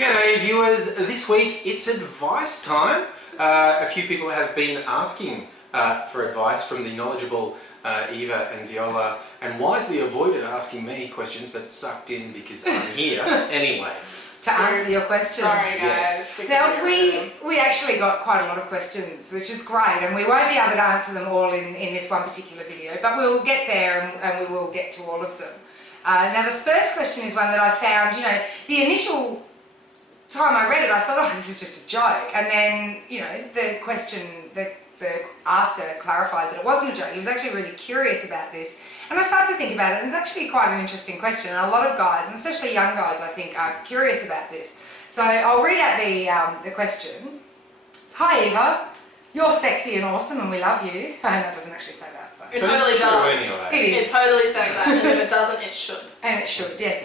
G'day viewers, this week it's advice time. A few people have been asking for advice from the knowledgeable Eva and Viola, and wisely avoided asking me questions but sucked in because I'm here anyway. To answer your question. Sorry guys. Yes. Now we actually got quite a lot of questions, which is great, and we won't be able to answer them all in this one particular video, but we'll get there and we will get to all of them. Now the first question is one that I found, the initial time I read it I thought, oh, this is just a joke, and then, the question, the asker clarified that it wasn't a joke. He was actually really curious about this. And I started to think about it, and it's actually quite an interesting question. And a lot of guys, and especially young guys, I think, are curious about this. So I'll read out the question. Hi Eva, you're sexy and awesome and we love you. And that doesn't actually say that. But It totally does. Anyway. It is. It totally says that, and if it doesn't, it should. And it should, yes.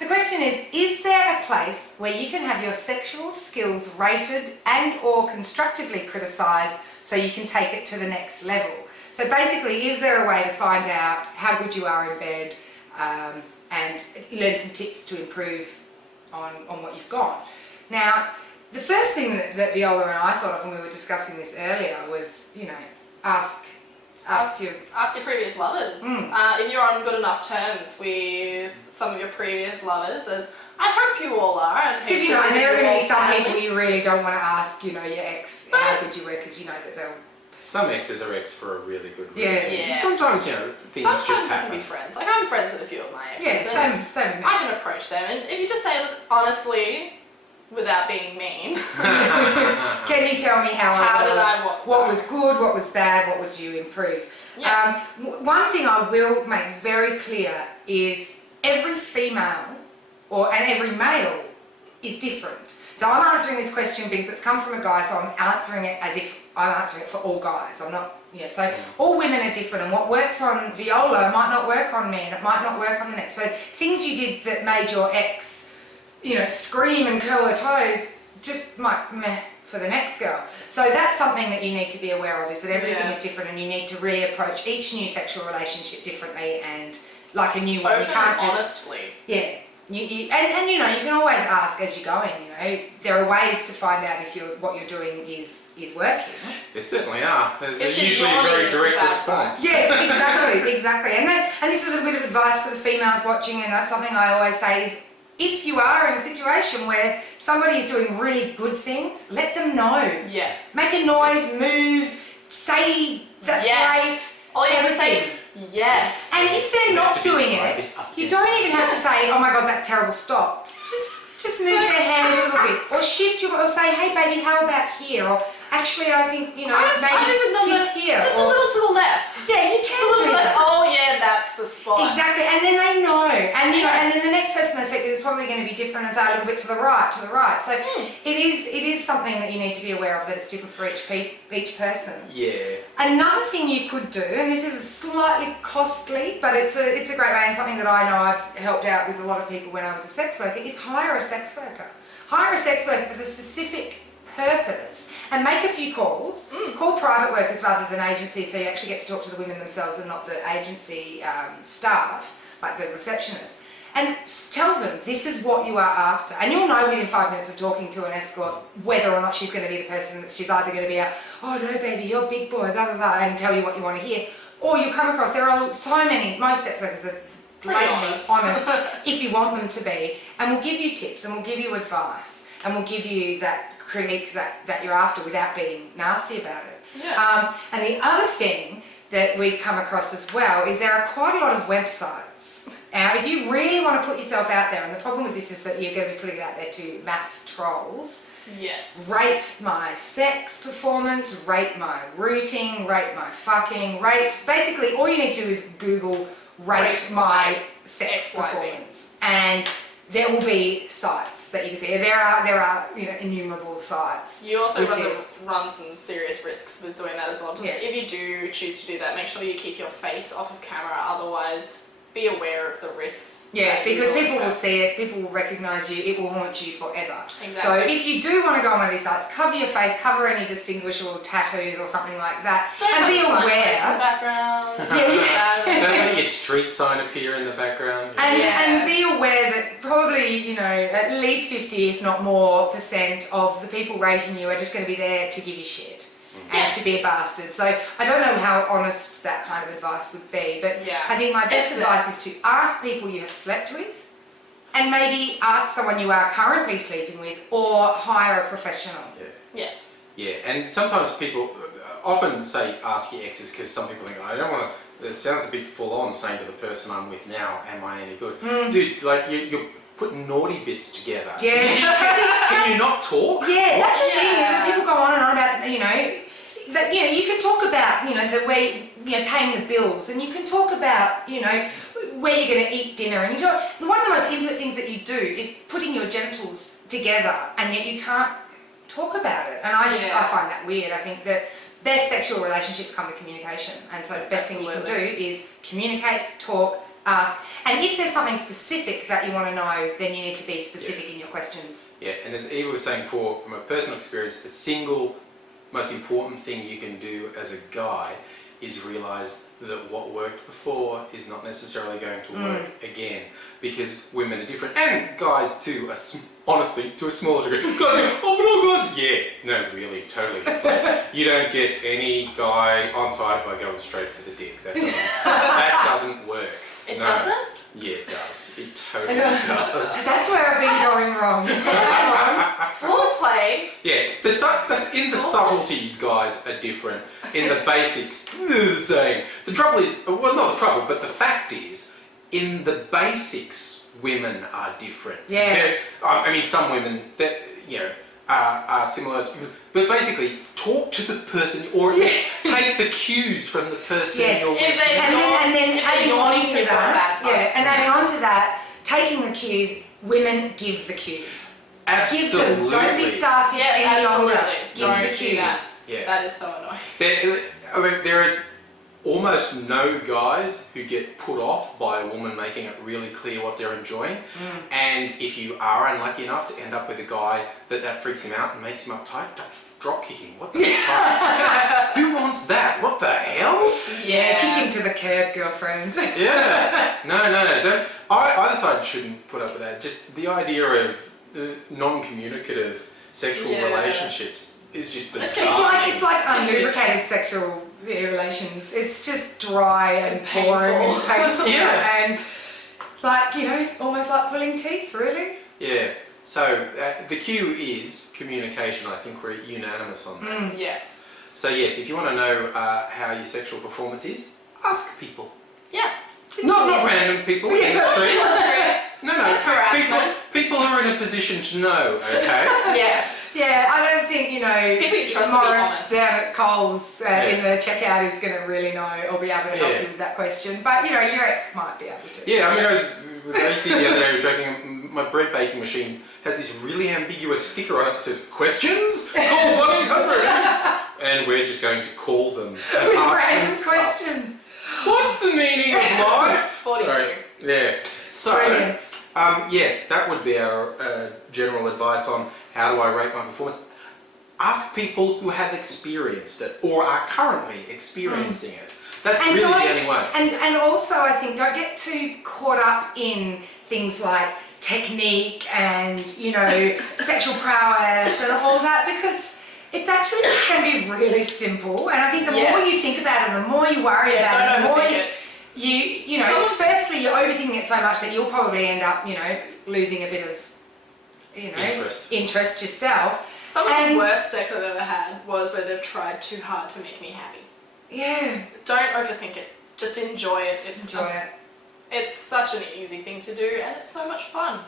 The question is there a place where you can have your sexual skills rated and or constructively criticised so you can take it to the next level? So basically, is there a way to find out how good you are in bed and learn some tips to improve on what you've got? Now, the first thing that Viola and I thought of when we were discussing this earlier was, ask your previous lovers. If you're on good enough terms with some of your previous lovers, as I hope you all are. Because, there are going to be some people you really don't want to ask, your ex how good you were, because you know that they'll... Some exes are ex for a really good reason. Yeah. Sometimes, things just Sometimes happen. you can be friends. Like, I'm friends with a few of my exes. Yeah, same with me. I can approach them, and if you just say, look, honestly, without being mean, can you tell me what was good, what was bad, what would you improve? Yeah. One thing I will make very clear is every female and every male is different. So I'm answering this question because it's come from a guy, so I'm answering it as if I'm answering it for all guys. I'm not, so all women are different, and what works on Viola might not work on me, and it might not work on the next. So things you did that made your ex, scream and curl her toes just might meh for the next girl. So that's something that you need to be aware of, is that everything is different, and you need to really approach each new sexual relationship differently and like a new one. Open you can't and just honestly. Yeah. You can always ask as you're going. There are ways to find out if what you're doing is working. There certainly are. There's It's usually a very direct response. Yes, exactly. And this is a bit of advice for the females watching, and that's something I always say is, if you are in a situation where somebody is doing really good things, let them know. Yeah. Make a noise, move, say that's great. All you have to say is yes. And if they're not doing it, you don't even have to say, oh my God, that's terrible, stop. Just move their hand a little bit, or shift or say, hey baby, how about here? Or actually, I think, maybe kiss here. Just a little to the left. Yeah, you can do that. Oh yeah, that's the spot. Exactly, and then they know, and and then the next person they see is probably going to be different as a little bit to the right. So it is something that you need to be aware of, that it's different for each person. Yeah. Another thing you could do, and this is slightly costly, but it's a great way, and something that I know I've helped out with a lot of people when I was a sex worker, is hire a sex worker. Hire a sex worker for the specific purpose, and make a few calls. Call private workers rather than agencies, so you actually get to talk to the women themselves and not the agency staff, like the receptionist, and tell them this is what you are after, and you'll know within 5 minutes of talking to an escort whether or not she's going to be the person that she's either going to be oh no baby, you're a big boy, blah blah blah, and tell you what you want to hear, or you come across, there are so many, most sex workers are blatantly honest if you want them to be, and we'll give you tips and we'll give you advice and we'll give you that critique that you're after without being nasty about it. Yeah. And the other thing that we've come across as well is there are quite a lot of websites. Now, if you really want to put yourself out there, and the problem with this is that you're going to be putting it out there to mass trolls. Yes. Rate my sex performance, rate my rooting, rate my fucking, basically all you need to do is Google rate my sex performance, and there will be sites that you can see. There are innumerable sites. You also run some serious risks with doing that as well. If you do choose to do that, make sure you keep your face off of camera, otherwise be aware of the risks. Yeah, that because you're people will at. see it, people will recognise you, it will haunt you forever. Exactly. So if you do want to go on one of these sites, cover your face, cover any distinguishable tattoos or something like that, Don't and have be a signpost in the aware. background. Yeah. Don't let your street sign appear in the background. And be aware that probably, at least 50, if not more, % of the people rating you are just going to be there to give you shit. And to be a bastard. So I don't know how honest that kind of advice would be, but Yeah. I think my best It's advice is to ask people you have slept with, and maybe ask someone you are currently sleeping with, or hire a professional. Yes. Yeah, and sometimes people often say ask your exes because some people think, I don't want to, it sounds a bit full on saying to the person I'm with now, am I any good? Dude, like you're putting naughty bits together. Yeah. Can you not talk? Yeah, that's the thing, is Yeah. that people go on and on about, that, you can talk about, the way, paying the bills, and you can talk about, where you're going to eat dinner, and one of the most intimate things that you do is putting your genitals together, and yet you can't talk about it. And I find that weird. I think that best sexual relationships come with communication, and so the best thing you can do is communicate, talk, ask, and if there's something specific that you want to know, then you need to be specific in your questions. Yeah, and as Eva was saying before, from a personal experience, the single most important thing you can do as a guy is realise that what worked before is not necessarily going to work again, because women are different, and guys too, honestly, to a smaller degree. Guys go, oh, but all guys, yeah, no, really, totally. It's like, you don't get any guy on side by going straight for the dick. That doesn't work. It No. doesn't? Yeah, it does. It totally does. That's where I've been going wrong. It's all wrong. Foreplay. Yeah, in the subtleties, guys are different. In the basics, they're the same. The trouble is, well, not the trouble, but the fact is, in the basics, women are different. Yeah. I mean, some women that are similar, but basically, talk to the person or take the cues from the person Yes. you're with. And then if adding they're on yawning to to that, that, and adding on to that, taking the cues, women give the cues. Absolutely. Give them. Don't be starfish Yes, any longer. absolutely. Give Don't the do cues. that. Yeah. That is so annoying. There is almost no guys who get put off by a woman making it really clear what they're enjoying. And if you are unlucky enough to end up with a guy that freaks him out and makes him uptight, drop kick him. What the fuck? Who wants that? What the hell? Yeah, kick him to the curb, girlfriend. Yeah. No, don't. Either side shouldn't put up with that. Just the idea of non-communicative sexual relationships is just bizarre. It's like unlubricated sexual relations. It's just dry and boring and painful. Yeah. And almost like pulling teeth, really. Yeah. So the cue is communication. I think we're unanimous on that. Yes. So yes, if you want to know how your sexual performance is, ask people. Yeah. Not random people in the street. No, It's harassment. people who are in a position to know. Okay. Yeah. Yeah, I don't think, People you trust to be Morris honest. down at Coles in the checkout is going to really know or be able to help you with that question. But, your ex might be able to. Yeah, I mean, I was with AT the other day, we were joking, my bread baking machine has this really ambiguous sticker on it that says, questions? Call 1-800! And we're just going to call them. And With ask them random stuff. questions. What's the meaning of life? 42. Sorry. Yeah. So, Brilliant. yes, that would be our general advice on how do I rate my performance. Ask people who have experienced it or are currently experiencing it. That's really the only way. And also, I think, don't get too caught up in things like technique and, sexual prowess and all that, because it's actually can be really simple. And I think the more you think about it, the more you worry about it, the more firstly, you're overthinking it so much that you'll probably end up, losing a bit of, interest yourself. Some of the worst sex I've ever had was where they've tried too hard to make me happy. Yeah. Don't overthink it. Just enjoy it. Enjoy it. It's such an easy thing to do, and it's so much fun.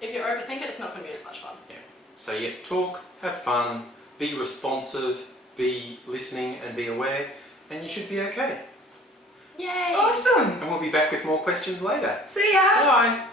If you overthink it, it's not going to be as much fun. Yeah. So yeah, talk, have fun, be responsive, be listening and be aware, and you should be okay. Yay! Awesome. And we'll be back with more questions later. See ya. Bye.